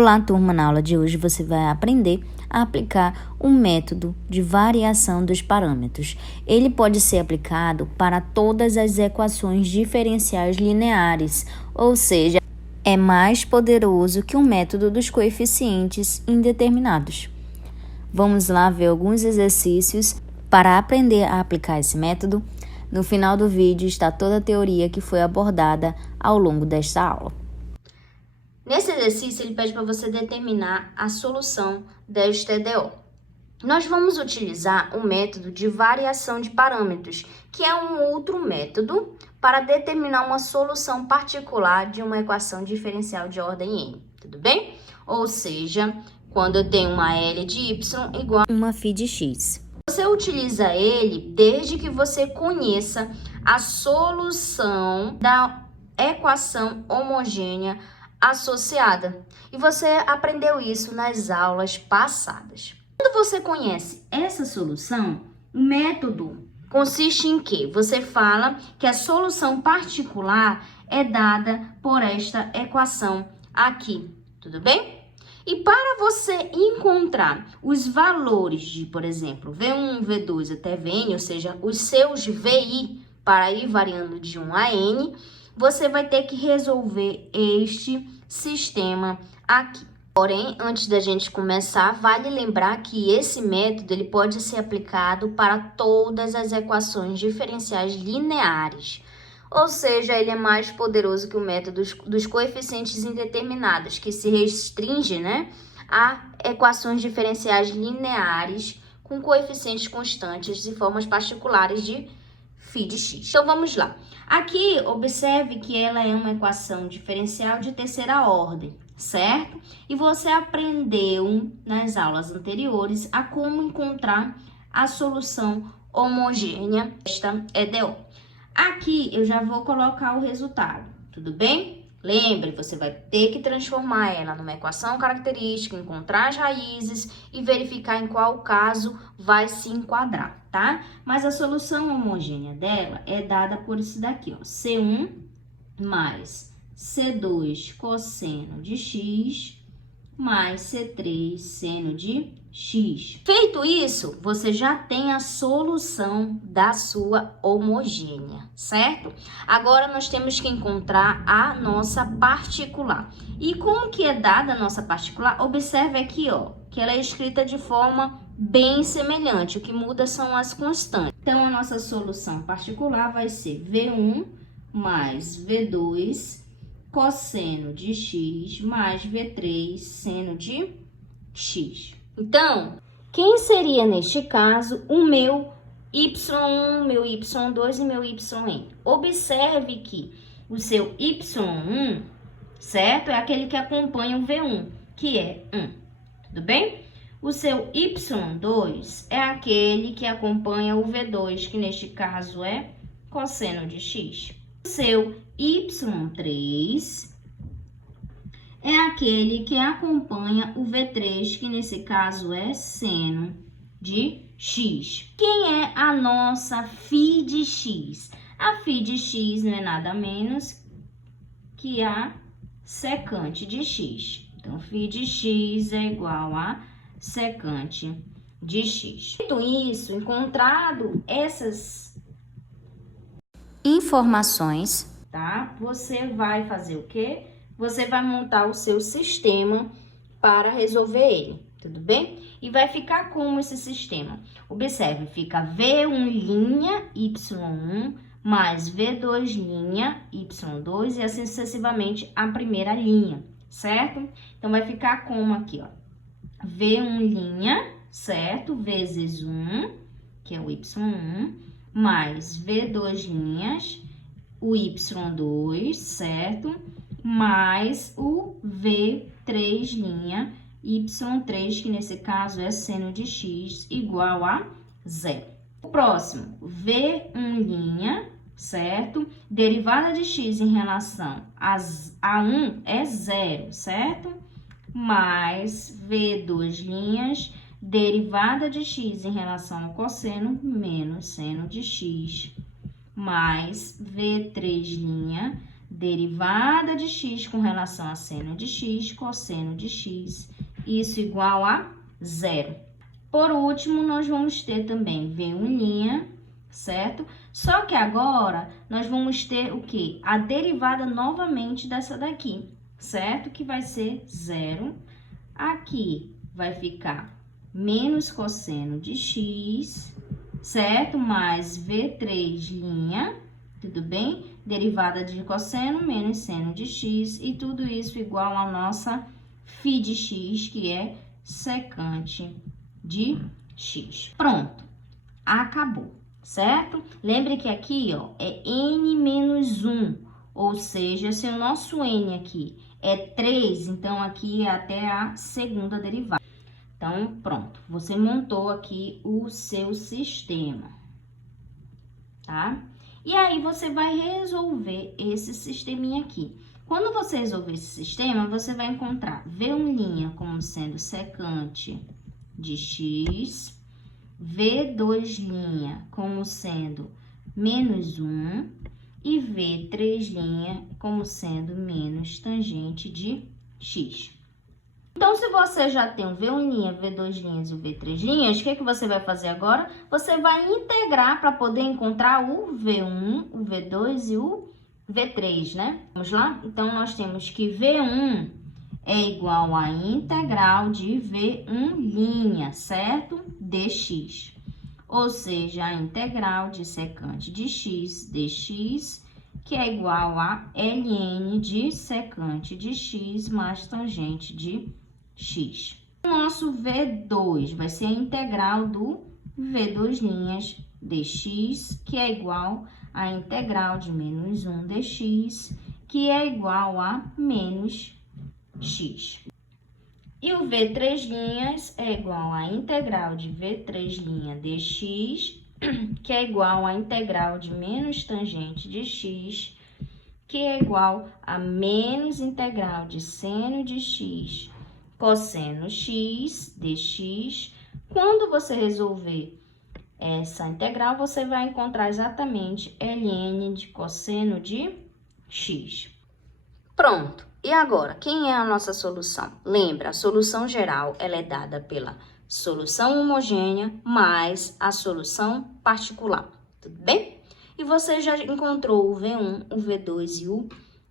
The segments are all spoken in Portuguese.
Olá, turma! Na aula de hoje você vai aprender a aplicar um método de variação dos parâmetros. Ele pode ser aplicado para todas as equações diferenciais lineares, ou seja, é mais poderoso que o método dos coeficientes indeterminados. Vamos lá ver alguns exercícios para aprender a aplicar esse método. No final do vídeo está toda a teoria que foi abordada ao longo desta aula. Nesse exercício, ele pede para você determinar a solução desta EDO. Nós vamos utilizar o método de variação de parâmetros, que é um outro método para determinar uma solução particular de uma equação diferencial de ordem n, tudo bem? Ou seja, quando eu tenho uma L de y igual a uma φ de x. Você utiliza ele desde que você conheça a solução da equação homogênea associada. E você aprendeu isso nas aulas passadas. Quando você conhece essa solução, o método consiste em quê? Você fala que a solução particular é dada por esta equação aqui, tudo bem? E para você encontrar os valores de, por exemplo, V1, V2 até Vn, ou seja, os seus VI para ir variando de 1 a N, você vai ter que resolver este sistema aqui. Porém, antes da gente começar, vale lembrar que esse método ele pode ser aplicado para todas as equações diferenciais lineares. Ou seja, ele é mais poderoso que o método dos coeficientes indeterminados, que se restringe, a equações diferenciais lineares com coeficientes constantes e formas particulares de φ de x. Então, vamos lá. Aqui, observe que ela é uma equação diferencial de terceira ordem, certo? E você aprendeu nas aulas anteriores a como encontrar a solução homogênea desta EDO. Aqui, eu já vou colocar o resultado, tudo bem? Lembre, você vai ter que transformar ela numa equação característica, encontrar as raízes e verificar em qual caso vai se enquadrar, tá? Mas a solução homogênea dela é dada por isso daqui, ó. C1 mais C2 cosseno de x mais C3 seno de x. Feito isso, você já tem a solução da sua homogênea, certo? Agora, nós temos que encontrar a nossa particular. E como que é dada a nossa particular? Observe aqui, ó, que ela é escrita de forma bem semelhante. O que muda são as constantes. Então, a nossa solução particular vai ser V1 mais V2 cosseno de x mais V3 seno de x. Então, quem seria neste caso o meu y1, meu y2 e meu yn? Observe que o seu y1, certo? É aquele que acompanha o V1, que é 1, tudo bem? O seu y2 é aquele que acompanha o V2, que neste caso é cosseno de x. O seu y3 é aquele que acompanha o V3, que nesse caso é seno de x. Quem é a nossa φ de x? A φ de x não é nada menos que a secante de x. Então, φ de x é igual a secante de x. Feito isso, encontrado essas informações, tá? Você vai fazer o quê? Você vai montar o seu sistema para resolver ele, tudo bem? E vai ficar como esse sistema? Observe, fica V1' Y1 mais V2' Y2 e assim sucessivamente a primeira linha, certo? Então, vai ficar como aqui, ó. V1', certo? Vezes 1, que é o Y1, mais V2', o Y2, certo? Mais o V3', Y3, que nesse caso é seno de x, igual a 0. O próximo, V1', certo? Derivada de x em relação a 1 é 0, certo? Mais V2', derivada de x em relação ao cosseno, menos seno de x, mais V3', derivada de x com relação a seno de x, cosseno de x, isso igual a zero. Por último, nós vamos ter também V1', certo? Só que agora, nós vamos ter o quê? A derivada novamente dessa daqui, certo? Que vai ser zero. Aqui vai ficar menos cosseno de x, certo? Mais V3', tudo bem? Derivada de cosseno menos seno de x, e tudo isso igual a nossa φ de x, que é secante de x. Pronto, acabou, certo? Lembre que aqui, ó, é n menos 1, ou seja, se o nosso n aqui é 3, então aqui é até a segunda derivada. Então, pronto, você montou aqui o seu sistema, tá? E aí, você vai resolver esse sisteminha aqui. Quando você resolver esse sistema, você vai encontrar V1' como sendo secante de x, V2' como sendo menos 1 e V3' como sendo menos tangente de x. Então, se você já tem o V1', V2' e o V3', o que você vai fazer agora? Você vai integrar para poder encontrar o V1, o V2 e o V3, né? Vamos lá? Então, nós temos que V1 é igual a integral de V1', certo? Dx. Ou seja, a integral de secante de x dx, que é igual a ln de secante de x mais tangente de x. O nosso V2 vai ser a integral do V2' dx, que é igual a integral de menos 1 dx, que é igual a menos x. E o V3' é igual a integral de V3' dx, que é igual a integral de menos tangente de x, que é igual a menos integral de seno de x cosseno x dx. Quando você resolver essa integral, você vai encontrar exatamente ln de cosseno de x. Pronto. E agora, quem é a nossa solução? Lembra, a solução geral ela é dada pela solução homogênea mais a solução particular. Tudo bem? E você já encontrou o V1, o V2 e o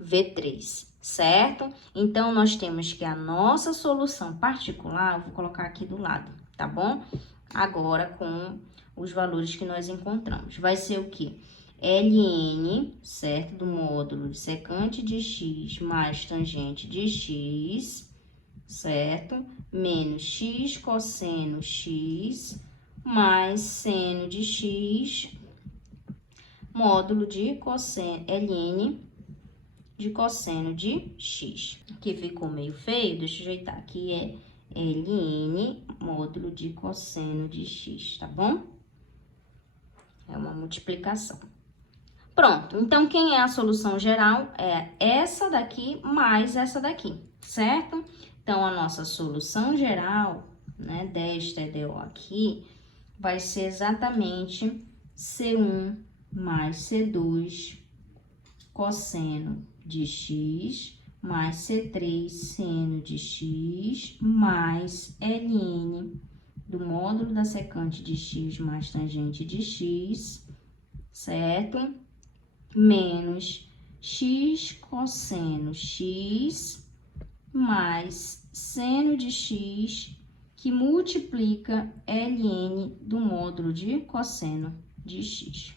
V3. Certo? Então, nós temos que a nossa solução particular, eu vou colocar aqui do lado, tá bom? Agora, com os valores que nós encontramos. Vai ser o quê? ln, certo? Do módulo de secante de x mais tangente de x, certo? Menos x cosseno x mais seno de x, módulo de cosseno, ln de cosseno de x. Aqui ficou meio feio, deixa eu ajeitar. Aqui é ln módulo de cosseno de x, tá bom? É uma multiplicação. Pronto, então quem é a solução geral? É essa daqui mais essa daqui, certo? Então, a nossa solução geral, né, desta EDO aqui, vai ser exatamente C1 mais C2 cosseno de x mais C3 seno de x mais ln do módulo da secante de x mais tangente de x, certo? Menos x cosseno x mais seno de x, que multiplica ln do módulo de cosseno de x.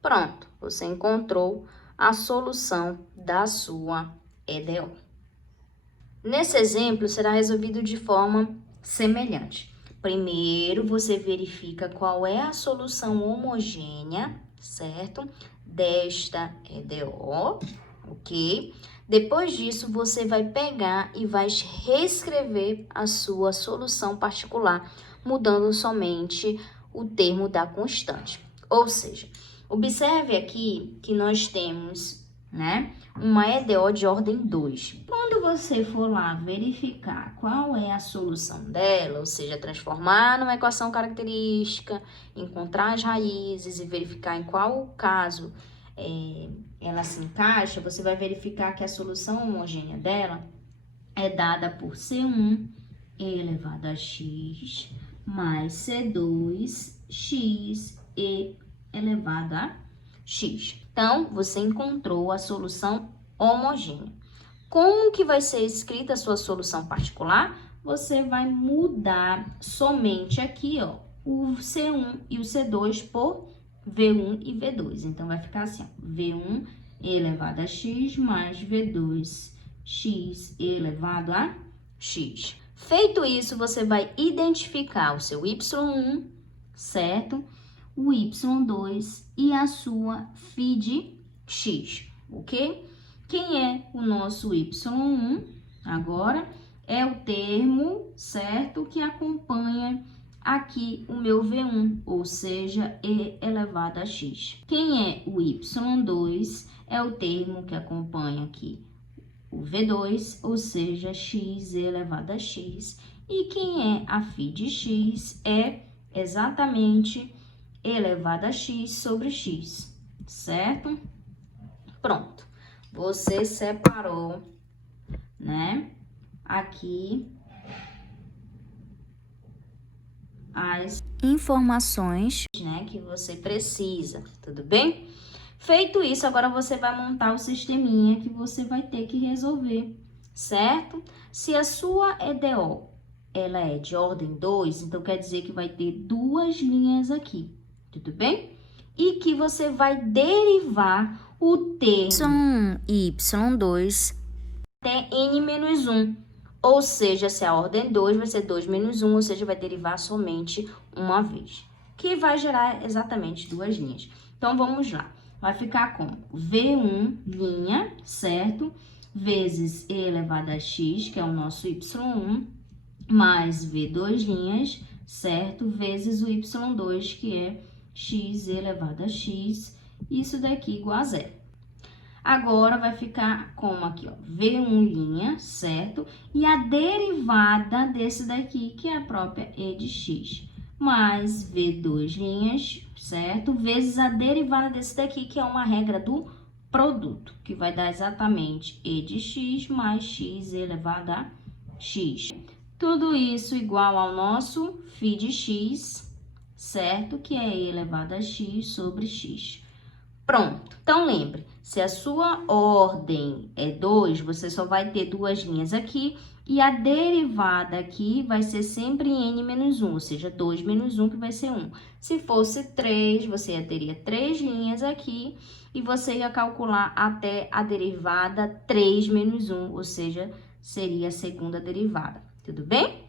Pronto, você encontrou a solução da sua EDO. Nesse exemplo, será resolvido de forma semelhante. Primeiro, você verifica qual é a solução homogênea, certo? Desta EDO, ok? Depois disso, você vai pegar e vai reescrever a sua solução particular, mudando somente o termo da constante. Ou seja, observe aqui que nós temos, né, uma EDO de ordem 2. Quando você for lá verificar qual é a solução dela, ou seja, transformar numa equação característica, encontrar as raízes e verificar em qual caso ela se encaixa, você vai verificar que a solução homogênea dela é dada por C1 elevado a x mais C2 x e elevado a x. Então, você encontrou a solução homogênea. Como que vai ser escrita a sua solução particular? Você vai mudar somente aqui, ó, o C1 e o C2 por V1 e V2. Então, vai ficar assim, ó, V1 elevado a x mais V2 x elevado a x. Feito isso, você vai identificar o seu y1, certo? O y2 e a sua phi de x, ok? Quem é o nosso y1 agora? É o termo, certo? Que acompanha aqui o meu V1, ou seja, e elevado a x. Quem é o y2? É o termo que acompanha aqui o V2, ou seja, x elevado a x. E quem é a phi de x? É exatamente elevado a x sobre x, certo? Pronto. Você separou, né, aqui as informações, né, que você precisa, tudo bem? Feito isso, agora você vai montar o sisteminha que você vai ter que resolver, certo? Se a sua EDO, ela é de ordem 2, então quer dizer que vai ter duas linhas aqui, tudo bem? E que você vai derivar o termo y2 até n-1. Ou seja, se a ordem 2 vai ser 2 menos 1, ou seja, vai derivar somente uma vez. Que vai gerar exatamente duas linhas. Então, vamos lá. Vai ficar como V1', certo? Vezes e elevado a x, que é o nosso y1, mais V2', certo? Vezes o y2, que é x elevado a x, isso daqui igual a zero. Agora, vai ficar como aqui, ó, V1', certo? E a derivada desse daqui, que é a própria e de x, mais V2', certo? Vezes a derivada desse daqui, que é uma regra do produto, que vai dar exatamente e de x mais x elevado a x. Tudo isso igual ao nosso phi de x, certo? Que é e elevado a x sobre x. Pronto. Então, lembre, se a sua ordem é 2, você só vai ter duas linhas aqui, e a derivada aqui vai ser sempre n-1, ou seja, 2 menos 1, que vai ser 1. Se fosse 3, você teria 3 linhas aqui, e você ia calcular até a derivada 3 menos 1, ou seja, seria a segunda derivada, tudo bem?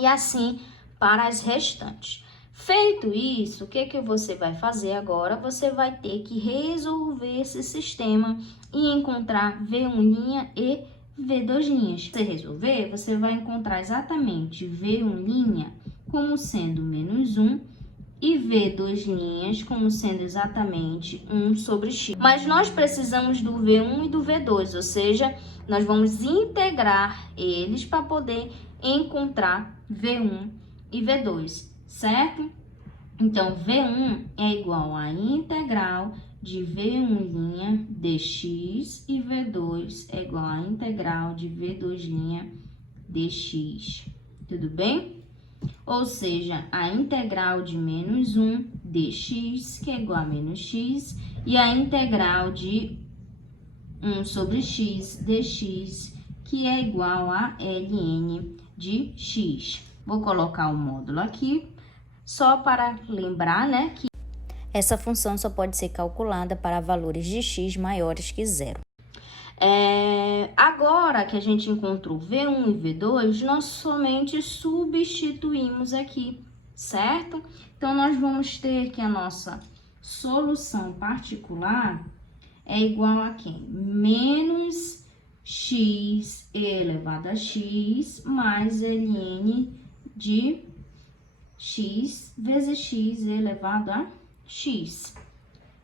E assim para as restantes. Feito isso, o que você vai fazer agora? Você vai ter que resolver esse sistema e encontrar V1' e V2'. Se você resolver, você vai encontrar exatamente V1' como sendo menos 1 e V2' como sendo exatamente 1 sobre x. Mas nós precisamos do V1 e do V2, ou seja, nós vamos integrar eles para poder encontrar V1 e V2, certo? Então, V1 é igual a integral de V1' dx e V2 é igual a integral de V2' dx, tudo bem? Ou seja, a integral de menos 1 dx, que é igual a menos x, e a integral de 1 sobre x dx, que é igual a ln de x. Vou colocar o módulo aqui, só para lembrar, né, que essa função só pode ser calculada para valores de x maiores que zero. Agora que a gente encontrou V1 e V2, nós somente substituímos aqui, certo? Então, nós vamos ter que a nossa solução particular é igual a quem? Menos x elevado a x mais ln de x vezes x elevado a x,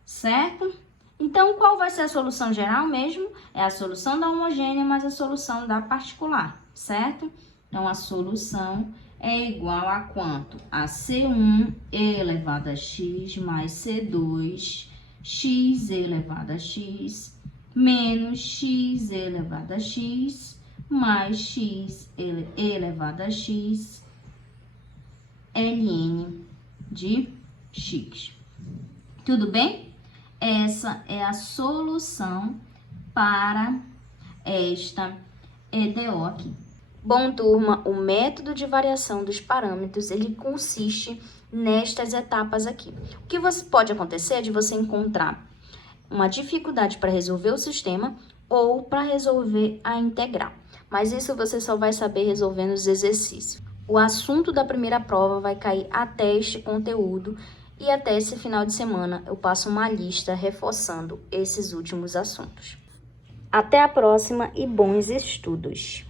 certo? Então, qual vai ser a solução geral mesmo? É a solução da homogênea mais a solução da particular, certo? Então, a solução é igual a quanto? A C1 elevado a x mais C2 x elevado a x menos x elevado a x mais x elevado a x ln de x. Tudo bem? Essa é a solução para esta EDO aqui. Bom, turma, o método de variação dos parâmetros, ele consiste nestas etapas aqui. O que pode acontecer é de você encontrar uma dificuldade para resolver o sistema ou para resolver a integral. Mas isso você só vai saber resolvendo os exercícios. O assunto da primeira prova vai cair até este conteúdo e até esse final de semana eu passo uma lista reforçando esses últimos assuntos. Até a próxima e bons estudos!